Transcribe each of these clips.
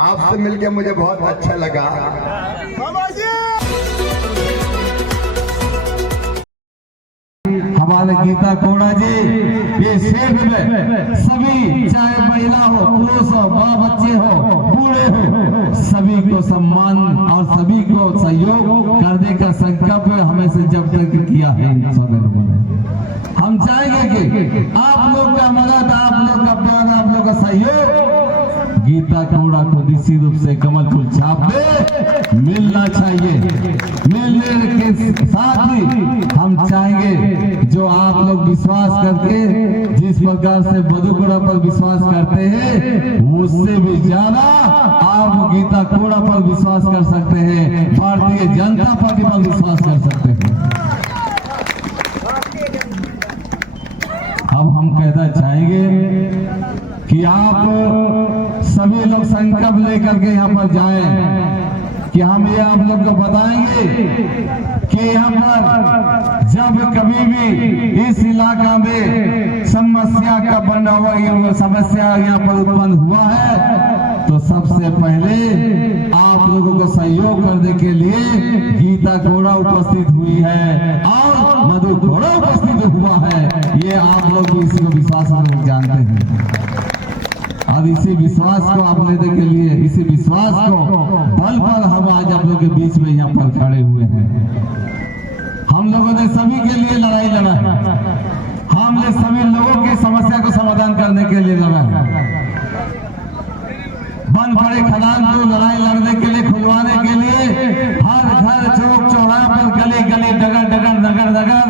आपसे मिलके मुझे बहुत अच्छा लगा। हमारे गीता कोड़ा जी ये क्षेत्र में सभी, चाहे महिला हो, पुरुष हो, माँ बच्चे हो, बूढ़े हो, सभी को सम्मान और सभी को सहयोग करने का संकल्प हमें से जब तक किया है इन सब लोगों ने। हम चाहेंगे कि आप लोग का मदद, आप लोग का प्यार, आप लोग का सहयोग गीता कोड़ा को निश्चित रूप से कमल फूल छाप में मिलना चाहिए। मिलने के साथ ही हम चाहेंगे जो आप लोग विश्वास करके जिस प्रकार से मधुकोड़ा पर विश्वास करते हैं उससे भी ज्यादा आप गीता कोड़ा पर विश्वास कर सकते हैं, भारतीय जनता पार्टी पर विश्वास कर सकते हैं। अब हम कहना चाहेंगे कि आप सभी लोग संकल्प लेकर के यहाँ पर जाएं कि हम ये आप लोग को बताएंगे कि यहाँ पर जब कभी भी इस इलाका में समस्या का बना हुआ समस्या यहाँ पर उत्पन्न हुआ है तो सबसे पहले आप लोगों को सहयोग करने के लिए गीता कोड़ा उपस्थित हुई है और मधु कोड़ा उपस्थित हुआ है। ये आप लोग भी इसी को विश्वास में जानते हैं और इसी विश्वास को आप लेने के लिए, इसी विश्वास को बल पर हम आज आप लोग के बीच में यहाँ पर खड़े हुए हैं। हम लोगों ने सभी के लिए लड़ाई लड़ा है, हमने सभी लोगों की समस्या को समाधान करने के लिए लड़ा है। बन पड़े खदान को लड़ाई लड़ने के लिए, खुलवाने के लिए हर घर चौक चौराहे पर, गली गली, डगर डगर, नगर नगर,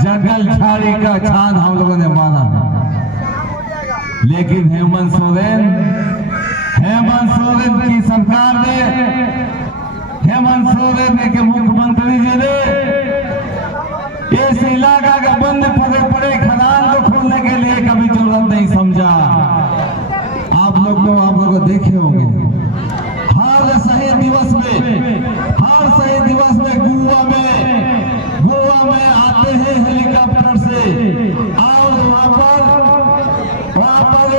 जंगल झाड़ी का छान हम लोगों ने माना है। लेकिन हेमंत सोरेन की सरकार ने, हेमंत सोरेन के मुख्यमंत्री जी ने इस इलाका का बंद पड़े खदान को खोलने के लिए कभी जरूरत नहीं समझा। आप लोग देखे होंगे हर शहीद दिवस में गोवा में आते हैं हेलीकॉप्टर से और वहां पर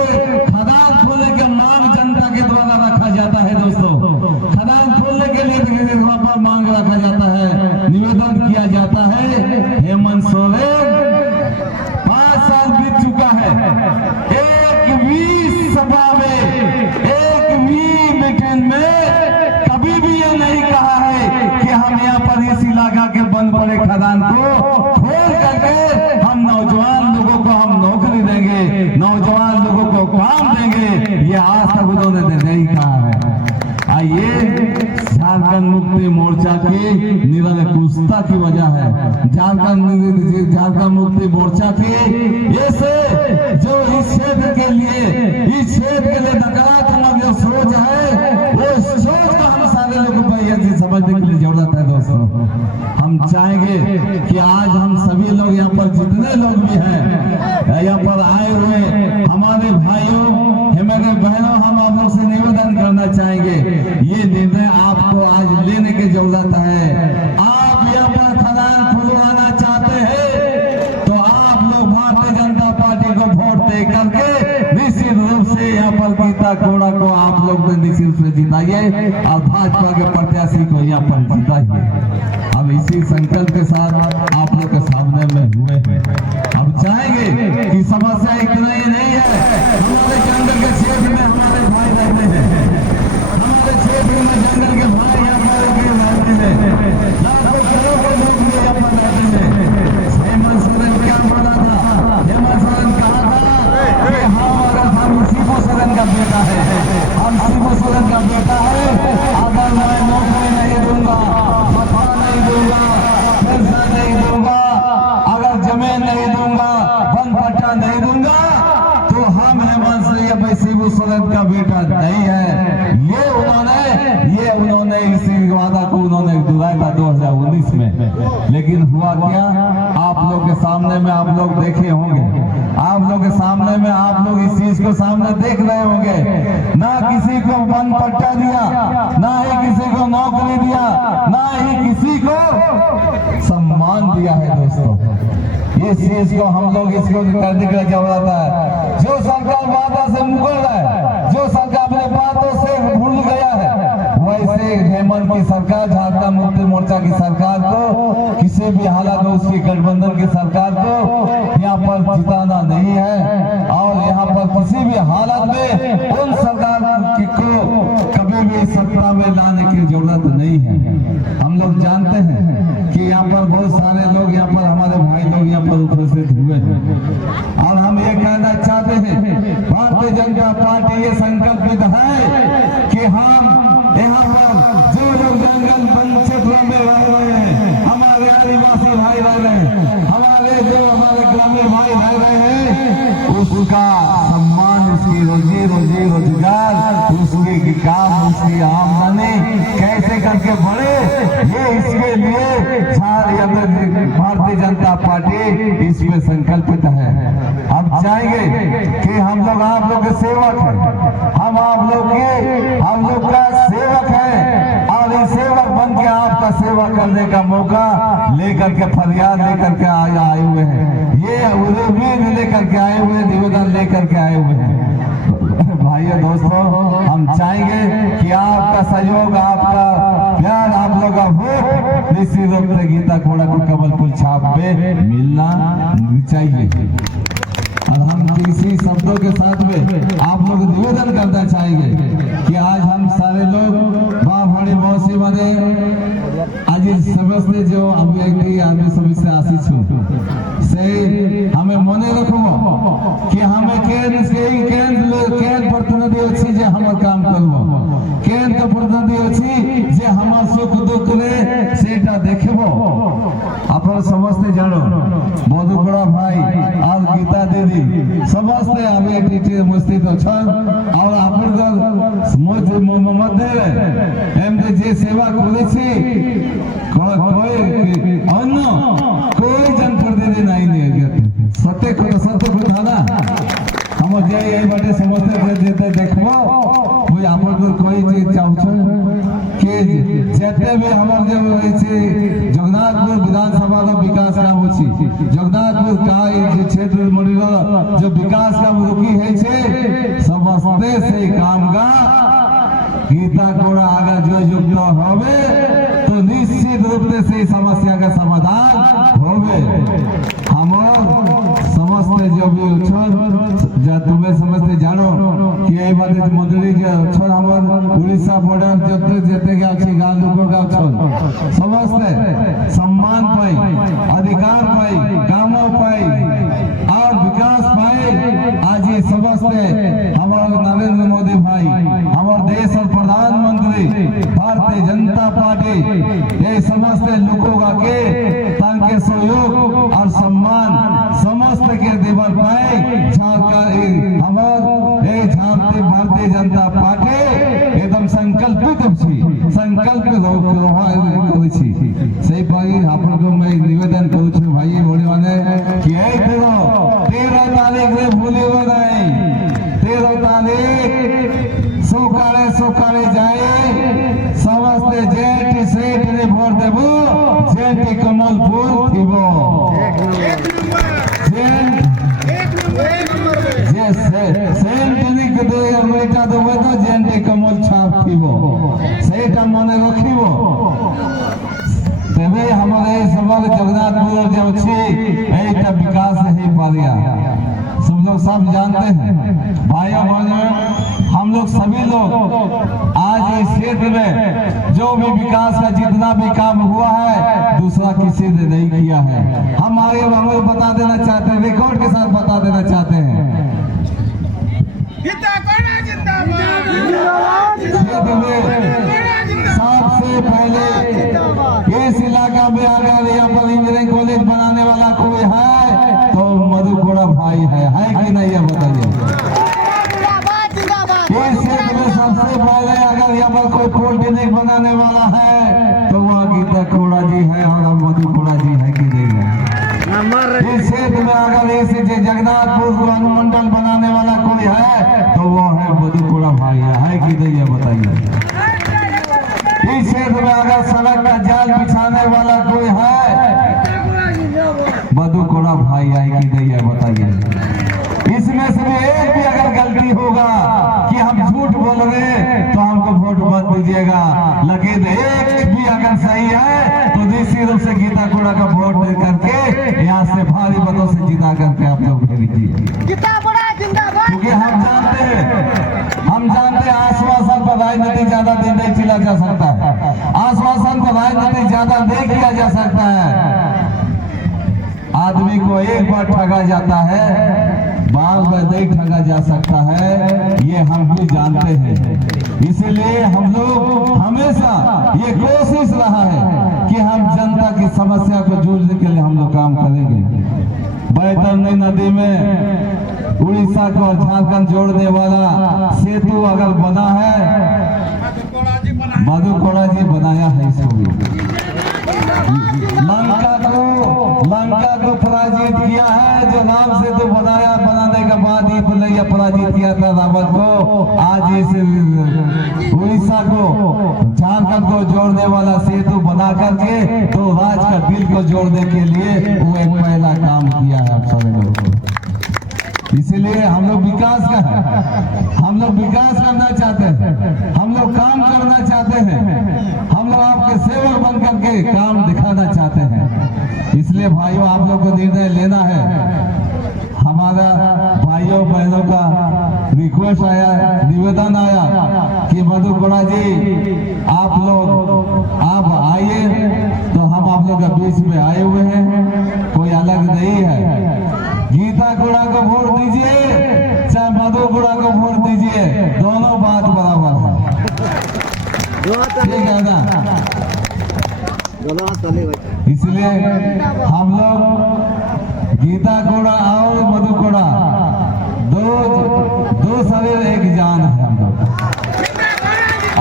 खदान खोलने का मांग जनता के द्वारा रखा जाता है। दोस्तों, खदान खोलने के लिए वहां पर मांग रखा जाता है, निवेदन किया जाता है। हेमंत सोरेन 5 साल बीत चुका है, एक भी सभा में, एक भी मीटिंग में कभी भी ये नहीं कहा है कि हम यहाँ पर इस इलाका के बंद पड़े खदान को खोल करके हम नौजवान लोगों को हम नौकरी देंगे, नौजवान लोगों को काम देंगे। ये आज तक उन्होंने नहीं कहा है। आइए, झारखंड मुक्ति मोर्चा की निरंकुशता की वजह है, झारखंड मुक्ति मोर्चा की ऐसे जो इस क्षेत्र के लिए नकारात्मक जो सोच है, वो सोच को हम सारे लोगों को समझने के लिए जरूरत है। दोस्तों, हम चाहेंगे कि आज हम सभी लोग यहाँ पर जितने लोग भी हैं यहाँ पर आए हुए हमारे भाइयों, हमारे बहनों, हम आप लोग से निवेदन करना चाहेंगे, ये निर्णय आपको आज लेने की जरूरत है। आप यहाँ पर खदान खुलवाना चाहते हैं तो आप लोग भारतीय जनता पार्टी को वोट दे करके निश्चित रूप से यहाँ पर गीता कोड़ा को आप लोग निश्चित रूप से जिताइए और भाजपा के प्रत्याशी को यहाँ पर जिताइए। हम इसी संकल्प के साथ आप लोग के सामने में हुए हैं। हम चाहेंगे कि समस्या इतना ही नहीं है, हमारे जंगल के क्षेत्र में हमारे भाई रहते हैं, हमारे क्षेत्र में जंगल के भाई यहाँ पर रहते हैं, लाखों करोड़ों लोग यहाँ पर रहते हैं। हेमंत सोरेन क्या बोला था? हेमंत सोरेन कहा था कि हम शिबू सोरेन का बेटा है, हम शिबू सोरेन का बेटा है, अगर मैं नौकरी नहीं दूंगा, मकान नहीं दूंगा, पैसा नहीं दूंगा, अगर जमीन नहीं दूंगा, वन पट्टा नहीं दूंगा तो हम हेमंत शिबू सोरेन का बेटा नहीं है। ये उन्होंने इसी वादा को उन्होंने दुहराया था 2019 में। लेकिन हुआ क्या? आप लोग के सामने में आप लोग देखे होंगे, आप लोग के सामने में आप लोग इस चीज को सामने देख रहे होंगे, ना किसी को वन पट्टा दिया, ना ही किसी को नौकरी दिया, ना ही किसी को सम्मान दिया है। दोस्तों, इस चीज को हम लोग इसको करने की जरूरत है। जो सरकार वादा से मुकर रहा है, जो सरकार अपने बातों से भूल गई हेमंत की सरकार, झारखंड मुक्ति मोर्चा की सरकार को, किसी भी हालत में उसकी गठबंधन की सरकार को यहाँ पर जिताना नहीं है। और यहाँ पर किसी भी हालत में उन सरकार को कभी भी सत्ता में लाने की जरूरत नहीं है। हम लोग जानते हैं कि यहाँ पर बहुत सारे लोग, यहाँ पर हमारे भाई लोग यहाँ पर उपस्थित हुए हैं और हम ये कहना चाहते हैं, भारतीय जनता पार्टी ये संकल्पित है कि हम यहाँ पर जो लोग जंगल वन क्षेत्रों में रह रहे हैं, हमारे आदिवासी भाई रह रहे हैं, हमारे ग्रामीण भाई रह रहे हैं, उसका सम्मान, उसकी रोजी रोजगार, उसकी काम, उसकी आमदनी कैसे करके बढ़े, ये इसके लिए भारतीय जनता पार्टी इसमें संकल्पित है। हम चाहेंगे कि हम लोग आप लोग के सेवक हैं, हम लोग का सेवक है और इस सेवक बन के आपका सेवा करने का मौका लेकर के, फरियाद लेकर के आए हुए हैं, ये उम्मीद लेकर के आए हुए, निवेदन लेकर के आए हुए हैं। भाइयों दोस्तों, हम चाहेंगे कि आपका सहयोग, आपका प्यार, आप लोग का वोट निश्चित रूप से गीता घोड़ा को कमल फूल छाप पे मिलना चाहिए। और हम किसी शब्दों के साथ में आप लोग निवेदन करना चाहेंगे कि आज हम सारे लोग बाड़ी मौसी माने आज समझते जो आदमी सभी से आशीष हूँ से हमें मने रखो कि हमें केन प्रतिनिधि अच्छी जे हम काम करबो, केन के प्रतिनिधि अच्छी जे हमार सुख दुख ने सेटा देखबो। आप समझते जानो मधुकरा भाई और गीता दीदी समझते हमें उपस्थित अछन और आपन मध्य एमजे जे सेवा करे छी कोई जनप्रतिनिधि नहीं सत्य दादा हम जे बाटे समझते देखबो कोई आपन कोई चीज चाहछन कि जेते भी हमर जे होय छै जगन्नाथपुर विधानसभा का विकास काम होछि, जगन्नाथपुर का क्षेत्र मंडल जो विकास काम रुकी है छे समझते से काम का गीता घोड़ा आगे जो युक्त होवे तो निश्चित रूप से समस्या का समाधान होवे। हमार समझते जो भी तुम्हें समझते जानो कि ये बात मंदिर के छन हमार उड़ीसा बॉर्डर जते गाँव छे गाँव लोगों गाँव छन समझते सम्मान पाई, अधिकार पाई, कामों पाई और विकास पाई। आज ये समझते हमारे नरेंद्र मोदी भाई, हमारे देश और प्रधानमंत्री भारतीय जनता पार्टी ये समझते लोगों का के तांके सहयोग और सम्मान समस्त के देवर पाए भारतीय जनता पार्टी एकदम संकल्पित सही भाई आप लोग मैं निवेदन करूँ भाई बोली माने कि 13 तारीख रे भूली नहीं, 13 तारीख सुकाले जाए समझते जेटी सेठ ने वोट देबो, जेटी कमल फूल थीबो, जेटी कमल छाप थीबो, सेटा मने रखिबो। तेरे हमारे समग्र जगन्नाथपुर जो अच्छी एटा विकास नहीं पारिया सब लोग सब जानते हैं। भाइयों बहनों, हम लोग सभी लोग आज इस क्षेत्र में जो भी विकास का जितना भी काम हुआ है दूसरा किसी ने नहीं किया है। हम आगे हमें बता देना चाहते हैं, रिकॉर्ड के साथ बता देना चाहते हैं। सबसे पहले इस इलाका में अगर यहाँ पर इंजीनियरिंग कॉलेज बनाने वाला कोई है तो मधुकरा भाई है कि नहीं है बताइए। इस क्षेत्र में सबसे पहले अगर यहाँ पर कोई पॉलिटेक्निक बनाने वाला है तो वहाँ गीता घोड़ा जी है और मधुकरा जी है कि नहीं है। इस क्षेत्र में अगर इस जगन्नाथपुर अनुमंडल बनाने वाला कोई है तो वो है मधुकरा भाई है कि नहीं है बताइए। इस क्षेत्र में अगर सड़क का जाल बिछाने वाला कोई है मधुकरा भाई है कि नहीं है बताइए। इसमें से भी एक भी अगर गलती होगा कि हम झूठ बोल रहे तो हमको वोट मत कीजिएगा। लेकिन एक भी अगर सही है तो निश्चित रूप से गीता कोड़ा का वोट दे करके यहाँ से भारी मतों से जीता करके आप लोग भेजिए। गीता कोड़ा जिंदाबाद। क्योंकि हम जानते हैं आश्वासन पर राजनीति ज्यादा दिन नहीं चला जा सकता है, आश्वासन पर राजनीति ज्यादा नहीं किया जा सकता है। आदमी को एक बार ठगा जाता है, बार बार नहीं ठगा जा सकता है, ये हम भी जानते हैं। इसलिए हम लोग हमेशा ये कोशिश रहा है कि हम जनता की समस्या को जूझने के लिए हम लोग काम करेंगे। बैतरनी नदी में उड़ीसा को और झारखंड जोड़ने वाला सेतु अगर बना है, मधुकोड़ा जी बनाया है इसको। लंका को पराजित किया है, जो राम सेतु बनाया, बनाने के बाद ही पुलैया पराजित किया था रावण को। आज इस उड़ीसा को झारखंड को जोड़ने वाला सेतु बना करके तो राज्य का दिल को जोड़ने के लिए वो एक पहला काम किया है आप सभी लोगों को। इसलिए हम लोग विकास का है, हम लोग विकास करना चाहते हैं, हम लोग काम करना चाहते हैं, हम लोग आपके सेवक बन करके काम दिखाना चाहते हैं। इसलिए भाइयों आप लोग को निर्णय लेना है। हमारा भाइयों बहनों का रिक्वेस्ट आया, निवेदन आया कि मधुकोड़ा जी आप आइए, तो हम आप लोग के बीच में आए हुए हैं, कोई अलग नहीं है। गीता कोड़ा को वोट दीजिए चाहे मधुकोड़ा को वोट दीजिए, दोनों बात बराबर है, ठीक है ना। इसलिए हम लोग गीता कोड़ा और मधुकोड़ा दो शरीर एक जान है, हम लोग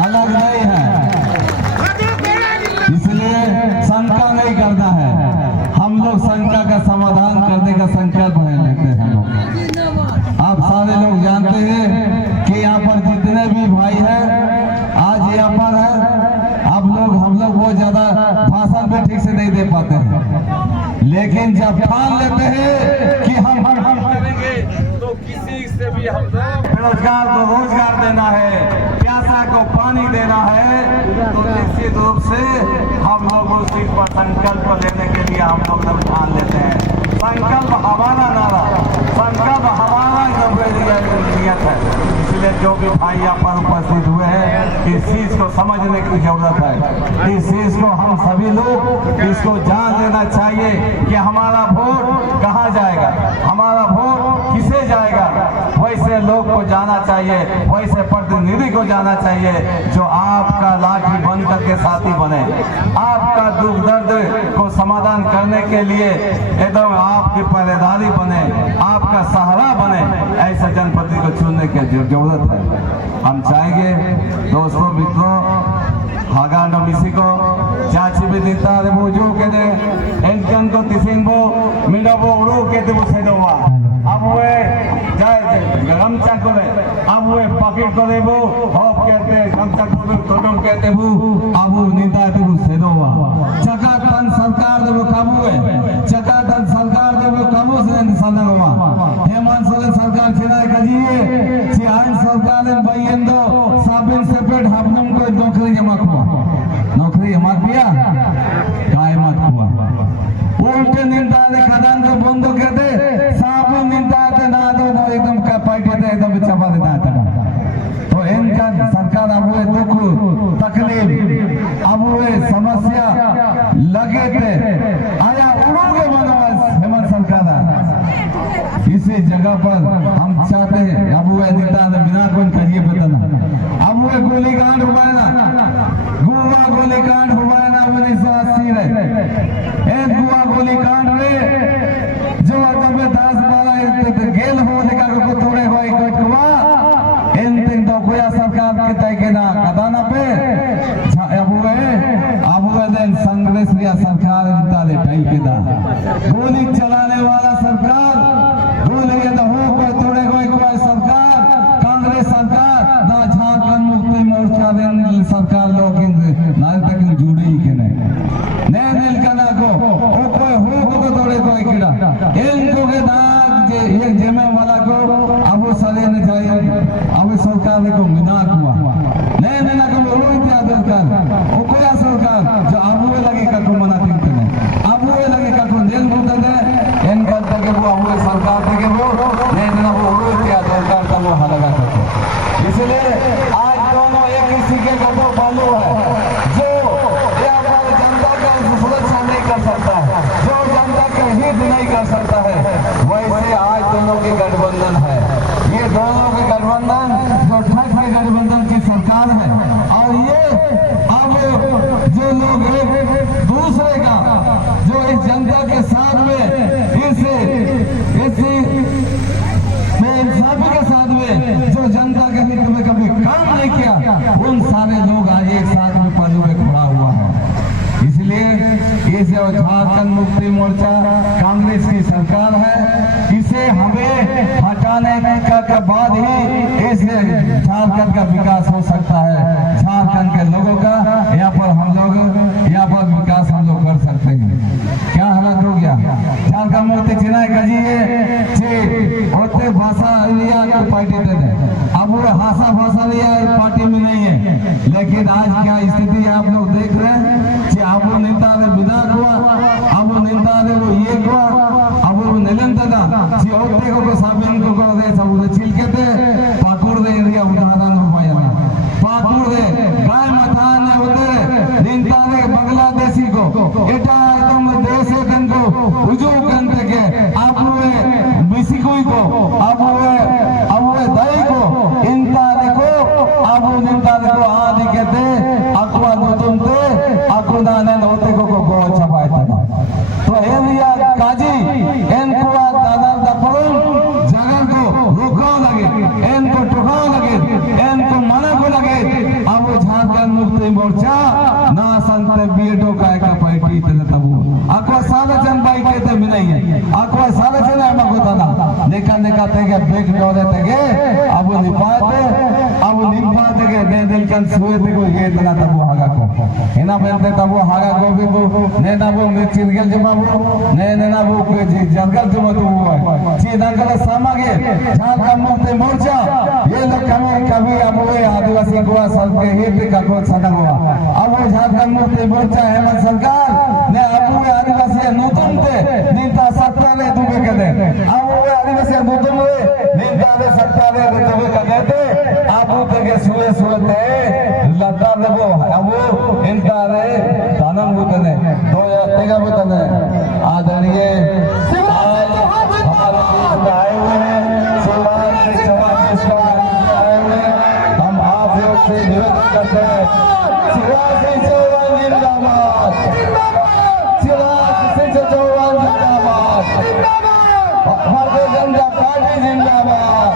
अलग नहीं है। इसलिए शंका नहीं करना है, हम लोग शंका का समाधान करने का संकल्प लेते हैं। हम लोग आप सारे लोग जानते हैं कि यहाँ पर जितने भी भाई हैं आज यहाँ पर है, हम लोग बहुत ज्यादा भाषण पे ठीक से नहीं दे पाते हैं, लेकिन जब ठान लेते हैं कि हम करेंगे तो किसी से भी हम बेरोजगार को रोजगार देना है, प्यासा को पानी देना है, तो निश्चित रूप से हम लोग उस चीज पर संकल्प लेने के लिए हम लोग ठान लेते हैं। संकल्प हमारा नारा, संकल्प हमारा नियत है। इसलिए जो भी भाई यहाँ पर उपस्थित हुए हैं, इस चीज को समझने की जरूरत है। इस चीज को हम सभी लोग इसको जान लेना चाहिए कि हमारा वोट कहाँ जाएगा, हमारा वोट किसे जाएगा। वैसे लोग को जाना चाहिए, वैसे प्रतिनिधि को जाना चाहिए जो आपका लाठी बन करके साथी बने, आपका दुख दर्द को समाधान करने के लिए एकदम आपकी पहरेदारी बने, आपका सहारा बने। ऐसे जनप्रति को चुनने की जरूरत है। हम चाहेंगे दोस्तों मित्रों हागांड मिसिको चाची भी दिता रे बुजू के दे एंकन को तिसिंगो मिडबो उड़ू के दे बुसेडोवा अब वे जाए गमचा को ले अब वे पॉकेट को देबो होप कहते गमचा को दे तोडम कहते बु अब नीता ते बुसेडोवा चकातन सरकार देबो काबू है चकातन सरकार देबो काबू से सनगमा हेमंत सोरेन सरकार खिलाए कजिए सी आइन सरकार ने बयंदो साबिन सेपरेट हमनम को नौकरी जमा हुआ नौकरी हमार पिया काय मत हुआ उल्टे निंदा दे खदान को बंद कर दे साबुन निंदा दे ना दो ना एकदम का पाइटे दे एकदम चबा देता था तो इनका सरकार अब वो दुख तकलीफ अब वो समस्या लगे थे आया उड़ोगे मनोज हेमंत सरकार इसी जगह पर हम चाहते हैं अब वो निंदा दे बिना कोई करिए बताना अब वो गोलीकांड हुआ है ना गुआ गोलीकांड हुआ है ना 1980 में गुआ गोलीकांड में जो तबे 10-12 गेल हो लेकर को तोड़े हो कटवा इन तीन तो कोया सरकार के तय के ना कदाना पे अब दिन कांग्रेस या सरकार निकाले टाइम के दा गोली चलाने वाला सरकार गोली तो हो कोई तोड़े कोई सरकार कांग्रेस सरकार ना झारखंड उन सारे लोग आज एक साथ में पल्लू में खड़ा हुआ है। इसलिए ये जो झारखंड मुक्ति मोर्चा कांग्रेस की सरकार है, इसे हमें हटाने के बाद ही इस झारखंड का विकास हो सकता है। झारखंड के लोगों का यहाँ पर हम लोग यहाँ पर विकास हम लोग कर सकते हैं। क्या हालत हो गया झारखंड मुक्ति चिनाई गजिए होते भाषा लिया पार्टी दे दे, अब वो भाषा लिया पार्टी में नहीं है। लेकिन आज क्या स्थिति आप लोग देख रहे हैं कि अब वो नेता विदा हुआ, अब वो नेता वो ये हुआ, अब वो निलंतदा होते को साबिन को दे सब चिलके दे पाकुड़ दे एरिया उदाहरण हो पाया पाकुड़ दे गाय मथान होते निंता बांग्लादेशी को एटा एकदम देश को उजू करते के अब मिसिकुई को अब दही को इंता देखो अब निंता देखो आदि कहते अकवा नुतुमते अकुदा ने होते को गो छपाए था। तो एरिया काजी इनको दादा दफरून जगह को रोकना लगे, इनको टोकाना लगे, इनको मना को लगे। अब झारखंड मुक्ति मोर्चा ना संत बीएडो का पार्टी तने तबु अकवा सालचन बाई कहते भी नहीं है अकवा सालचन है मको दादा नेका तेगे बेग डोरे तेगे अब निपाते अब निपाते के दे दिल कन सुए ते को ये तना तबु हागा को हेना बेलते तबु हागा को भी को ने ना वो चिरगल जमाबो ने ना वो के जंगल जमा तो हुआ जी दंगल सामागे झारखंड मुक्ति मोर्चा ये लोग कभी अब वो आदिवासी को सब के हित का को सदा हुआ। अब वो झारखंड मुक्ति मोर्चा हेमंत सरकार ने अब वो आदिवासी नूतन थे निंता सत्ता ने दुबे के दे अब वो आदिवासी नूतन हुए निंता ने सत्ता ने दुबे के दे अब वो के सुए लता ने वो अब वो इनका रे दानम बुतने तो या तेगा बुतने आदरणीय हमारे आए हुए हैं शिवराज सिंह चौहान आए हुए हैं। हम आप लोग से निवेदन करते हैं शिवराज सिंह चौहान जिंदाबाद, शिवराज सिंह चौहान जिंदाबाद, भारतीय जनता पार्टी जिंदाबाद,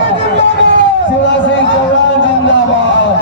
शिवराज सिंह चौहान जिंदाबाद।